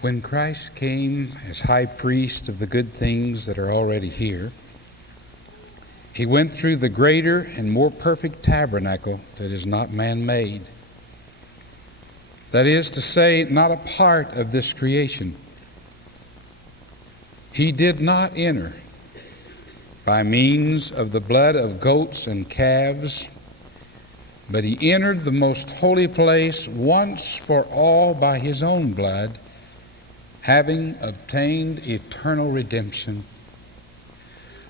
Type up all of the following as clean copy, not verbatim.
When Christ came as high priest of the good things that are already here, he went through the greater and more perfect tabernacle that is not man-made. That is to say, not a part of this creation. He did not enter by means of the blood of goats and calves, but he entered the most holy place once for all by his own blood, having obtained eternal redemption.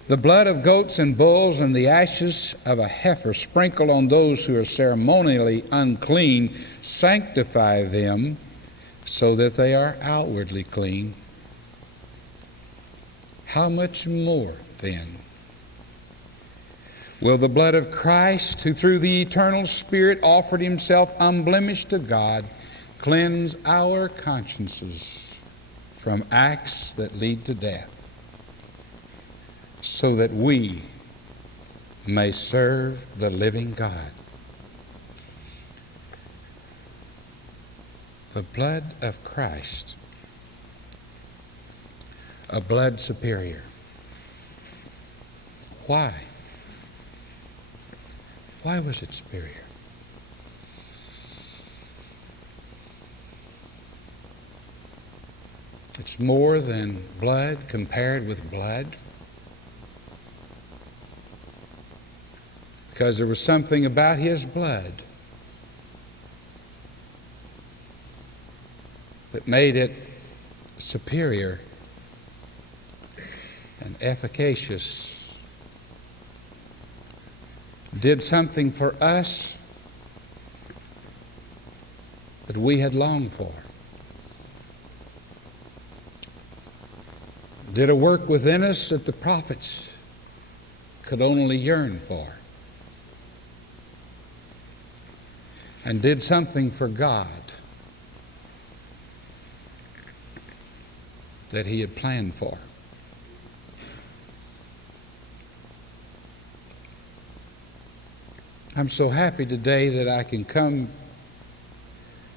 The blood of goats and bulls and the ashes of a heifer sprinkled on those who are ceremonially unclean sanctify them so that they are outwardly clean. How much more, then, will the blood of Christ, who through the eternal Spirit offered himself unblemished to God, cleanse our consciences from acts that lead to death, so that we may serve the living God. The blood of Christ, a blood superior. Why? Why was it superior? It's more than blood compared with blood, because there was something about his blood that made it superior and efficacious. Did something for us that we had longed for. Did a work within us that the prophets could only yearn for. And did something for God that he had planned for. I'm so happy today that I can come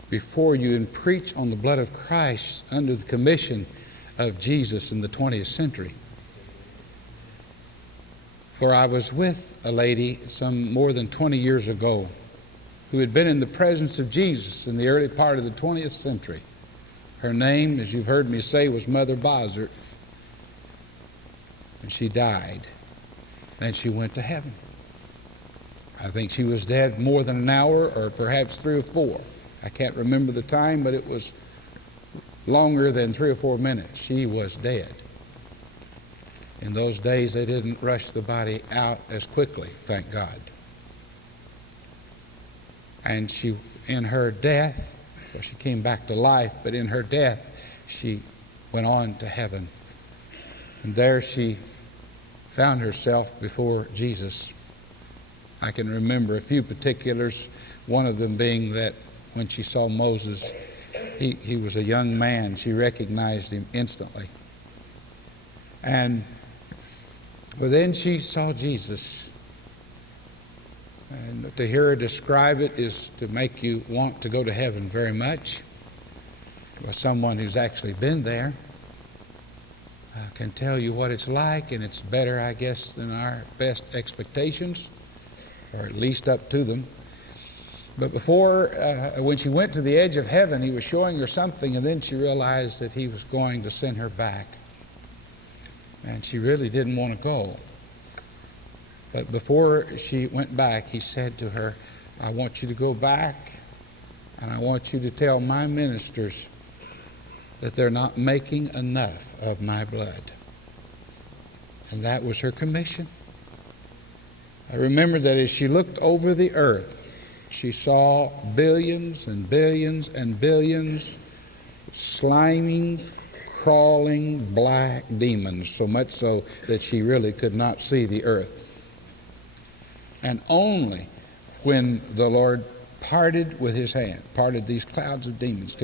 before you and preach on the blood of Christ under the commission of Jesus in the 20th century. For I was with a lady some more than 20 years ago who had been in the presence of Jesus in the early part of the 20th century. Her name, as you've heard me say, was Mother Bossert. And she died. And she went to heaven. I think she was dead more than an hour, or perhaps 3 or 4. I can't remember the time, but it was longer than 3 or 4 minutes. She was dead. In those days, they didn't rush the body out as quickly, thank God. And she, in her death, well, she came back to life, but in her death, she went on to heaven. And there she found herself before Jesus. I can remember a few particulars, one of them being that when she saw Moses, he was a young man. She recognized him instantly. And well, then she saw Jesus. And to hear her describe it is to make you want to go to heaven very much. Well, someone who's actually been there can tell you what it's like, and it's better, I guess, than our best expectations, or at least up to them. But before, when she went to the edge of heaven, he was showing her something, and then she realized that he was going to send her back. And she really didn't want to go. But before she went back, he said to her, I want you to go back, and I want you to tell my ministers that they're not making enough of my blood. And that was her commission. I remember that as she looked over the earth, she saw billions and billions and billions sliming, crawling black demons, so much so that she really could not see the earth. And only when the Lord parted with his hand, parted these clouds of demons,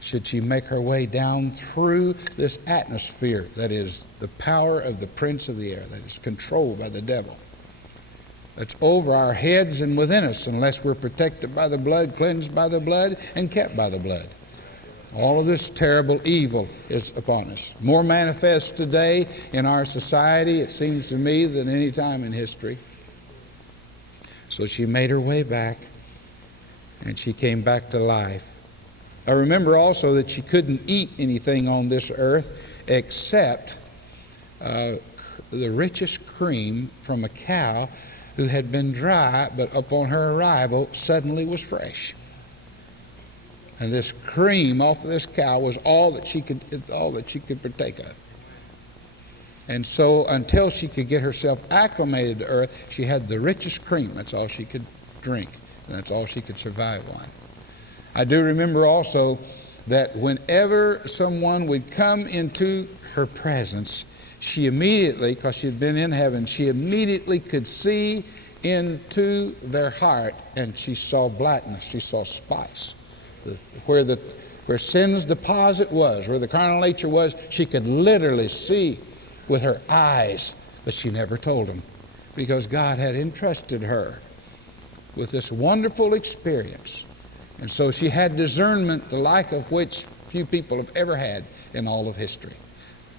should she make her way down through this atmosphere that is the power of the prince of the air, that is controlled by the devil. That's over our heads and within us, unless we're protected by the blood, cleansed by the blood, and kept by the blood. All of this terrible evil is upon us. More manifest today in our society, it seems to me, than any time in history. So she made her way back, and she came back to life. I remember also that she couldn't eat anything on this earth except the richest cream from a cow who had been dry, but upon her arrival suddenly was fresh. And this cream off of this cow was all that she could partake of. And so until she could get herself acclimated to earth, she had the richest cream. That's all she could drink, and that's all she could survive on. I do remember also that whenever someone would come into her presence, she immediately, because she had been in heaven, she immediately could see into their heart, and she saw blackness, she saw spots. Where sin's deposit was, where the carnal nature was, she could literally see with her eyes, but she never told them, because God had entrusted her with this wonderful experience. And so she had discernment, the like of which few people have ever had in all of history.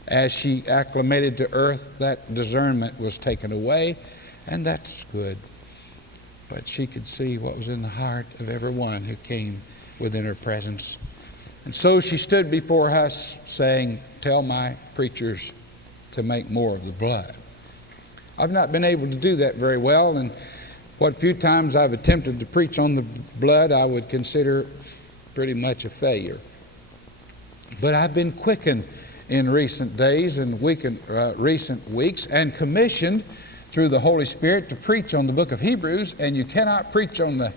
As she acclimated to earth, that discernment was taken away, and that's good. But she could see what was in the heart of everyone who came within her presence. And so she stood before us saying, "Tell my preachers to make more of the blood." I've not been able to do that very well, and what few times I've attempted to preach on the blood I would consider pretty much a failure. But I've been quickened in recent days and recent weeks and commissioned through the Holy Spirit to preach on the book of Hebrews, and you cannot preach on the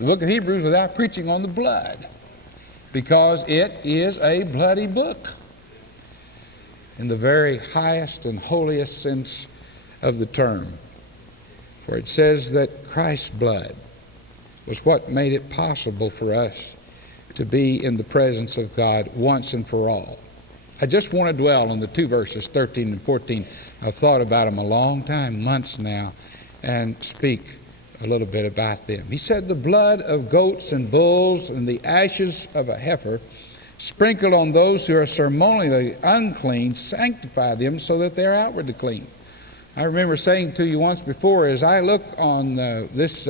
book of Hebrews, without preaching on the blood, because it is a bloody book in the very highest and holiest sense of the term. For it says that Christ's blood was what made it possible for us to be in the presence of God once and for all. I just want to dwell on the two verses, 13 and 14. I've thought about them a long time, months now, and speak a little bit about them. He said, "The blood of goats and bulls and the ashes of a heifer sprinkled on those who are ceremonially unclean sanctify them so that they're outwardly clean." I remember saying to you once before, as I look on this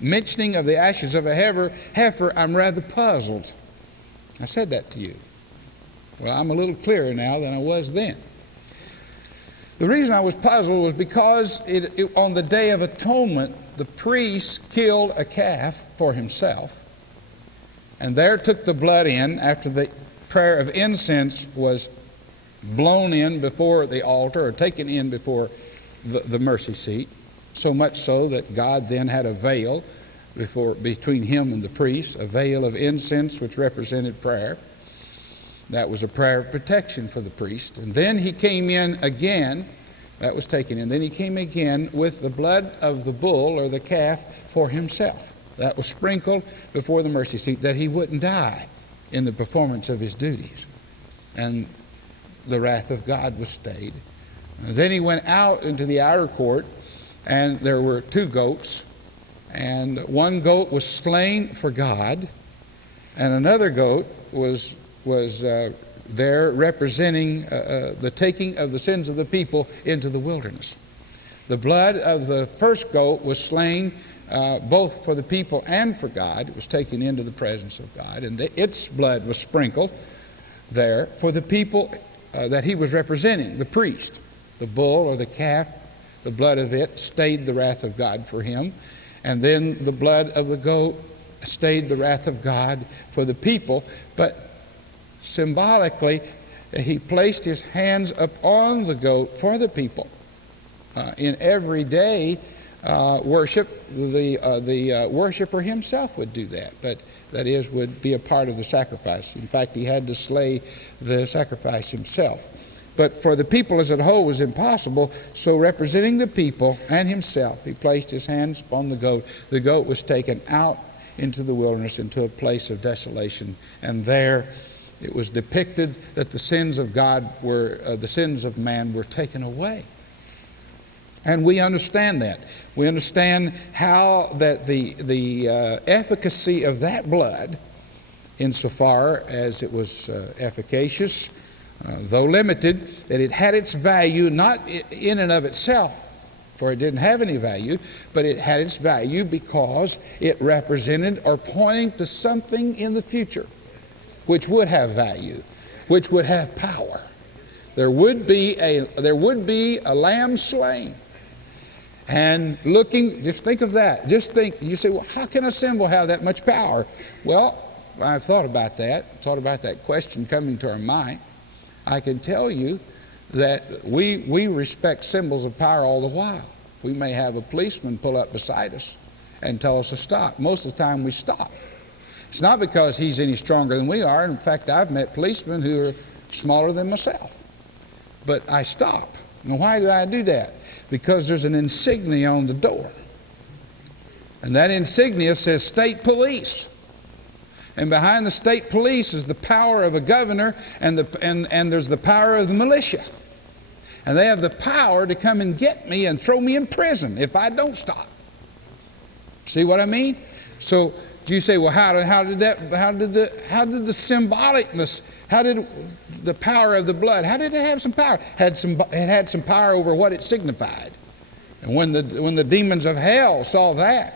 mentioning of the ashes of a heifer, I'm rather puzzled. I said that to you. Well, I'm a little clearer now than I was then. The reason I was puzzled was because on the Day of Atonement, the priest killed a calf for himself, and there took the blood in after the prayer of incense was blown in before the altar, or taken in before the mercy seat, so much so that God then had a veil between him and the priest, a veil of incense which represented prayer. That was a prayer of protection for the priest. And then he came in again, that was taken in. Then he came again with the blood of the bull or the calf for himself. That was sprinkled before the mercy seat, that he wouldn't die in the performance of his duties. And the wrath of God was stayed. And then he went out into the outer court, and there were two goats, and one goat was slain for God, and another goat was there representing the taking of the sins of the people into the wilderness. The blood of the first goat was slain both for the people and for God. It was taken into the presence of God, and its blood was sprinkled there for the people that he was representing, the priest. The bull or the calf, the blood of it stayed the wrath of God for him, and then the blood of the goat stayed the wrath of God for the people. But symbolically, he placed his hands upon the goat for the people. In everyday worship, the worshiper himself would do that, but that is, would be a part of the sacrifice. In fact, he had to slay the sacrifice himself. But for the people as a whole was impossible, so representing the people and himself, he placed his hands upon the goat. The goat was taken out into the wilderness, into a place of desolation, and there it was depicted that the sins of God were, the sins of man were taken away. And we understand that. We understand how that the efficacy of that blood insofar as it was efficacious, though limited, that it had its value not in and of itself, for it didn't have any value, but it had its value because it represented or pointing to something in the future which would have value, which would have power. There would be a lamb slain. And looking, just think of that. Just think, you say, well, how can a symbol have that much power? Well, I've thought about that question coming to our mind. I can tell you that we respect symbols of power all the while. We may have a policeman pull up beside us and tell us to stop. Most of the time we stop. It's not because he's any stronger than we are. In fact, I've met policemen who are smaller than myself. But I stop. And why do I do that? Because there's an insignia on the door. And that insignia says State Police. And behind the state police is the power of a governor, and there's the power of the militia. And they have the power to come and get me and throw me in prison if I don't stop. See what I mean? So you say, well, how did the symbolicness, how did the power of the blood, how did it have some power? It had some power over what it signified. And when the demons of hell saw that,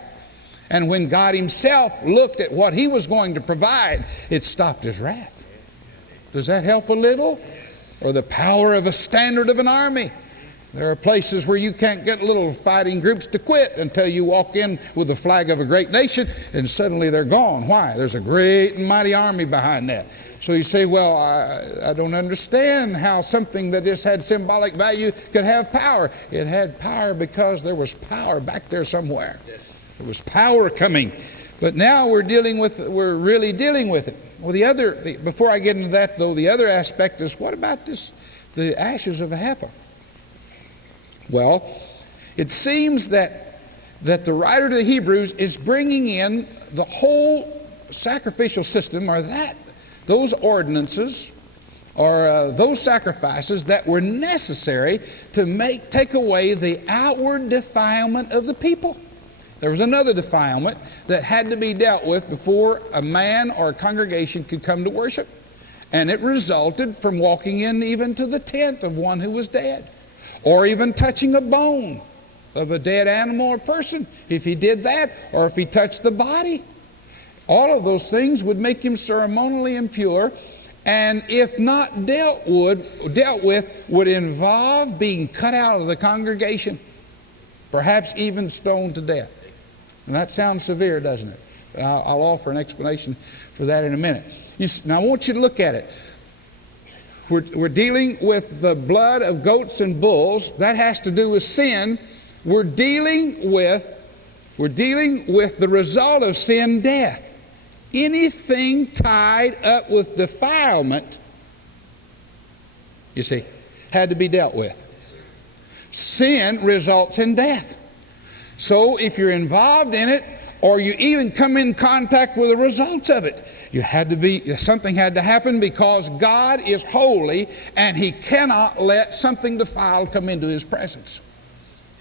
and when God himself looked at what he was going to provide, it stopped his wrath. Does that help a little? Or the power of a standard of an army. There are places where you can't get little fighting groups to quit until you walk in with the flag of a great nation, and suddenly they're gone. Why? There's a great and mighty army behind that. So you say, well, I don't understand how something that just had symbolic value could have power. It had power because there was power back there somewhere. There was power coming. But now we're really dealing with it. Well, before I get into that, though, the other aspect is, what about the ashes of a heifer? Well, it seems that the writer to the Hebrews is bringing in the whole sacrificial system, or those ordinances, or those sacrifices that were necessary to take away the outward defilement of the people. There was another defilement that had to be dealt with before a man or a congregation could come to worship. And it resulted from walking in even to the tent of one who was dead, or even touching a bone of a dead animal or person. If he did that, or if he touched the body, all of those things would make him ceremonially impure, and if not dealt with, would involve being cut out of the congregation, perhaps even stoned to death. And that sounds severe, doesn't it? I'll offer an explanation for that in a minute. Now I want you to look at it. We're dealing with the blood of goats and bulls. That has to do with sin. We're dealing with the result of sin, death. Anything tied up with defilement, you see, had to be dealt with. Sin results in death. So if you're involved in it, or you even come in contact with the results of it, something had to happen, because God is holy and he cannot let something defiled come into his presence.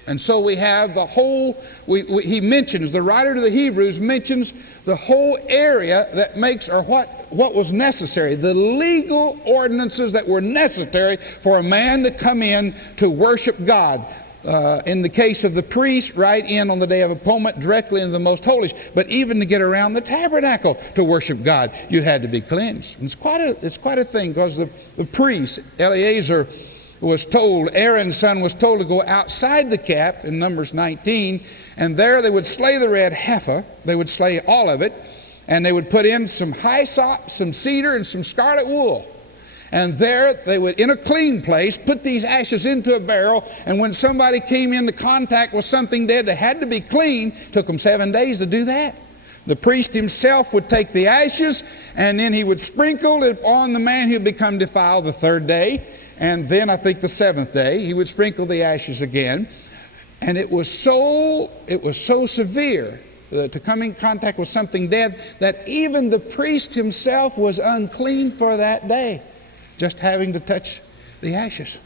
And so we have the whole, the writer to the Hebrews mentions the whole area that makes, or what was necessary, the legal ordinances that were necessary for a man to come in to worship God. In the case of the priest, right in on the Day of Atonement, directly into the Most Holy. But even to get around the tabernacle to worship God, you had to be cleansed. And it's quite a thing, because the priest, Eleazar, Aaron's son was told to go outside the camp in Numbers 19, and there they would slay the red heifer. They would slay all of it, and they would put in some hyssop, some cedar, and some scarlet wool. And there they would, in a clean place, put these ashes into a barrel, and when somebody came into contact with something dead, they had to be clean. It took them 7 days to do that. The priest himself would take the ashes, and then he would sprinkle it on the man who had become defiled the 3rd day, and then I think the 7th day he would sprinkle the ashes again. And it was so severe to come in contact with something dead that even the priest himself was unclean for that day, just having to touch the ashes.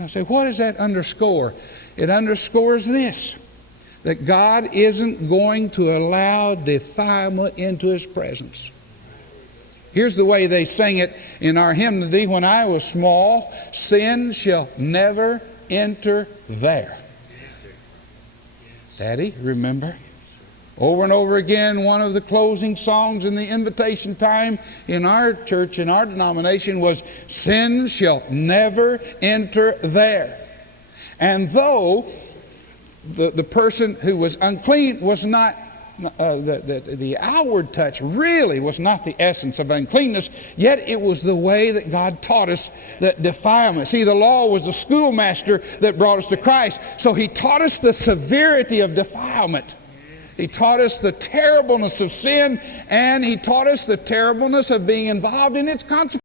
I say, what does that underscore? It underscores this, that God isn't going to allow defilement into his presence. Here's the way they sang it in our hymnody when I was small. Sin shall never enter there. Daddy, remember? Over and over again, one of the closing songs in the invitation time in our church, in our denomination, was, sin shall never enter there. And though the person who was unclean was not, the outward touch really was not the essence of uncleanness, yet it was the way that God taught us that defilement. See, the law was the schoolmaster that brought us to Christ. So He taught us the severity of defilement. He taught us the terribleness of sin, and He taught us the terribleness of being involved in its consequences.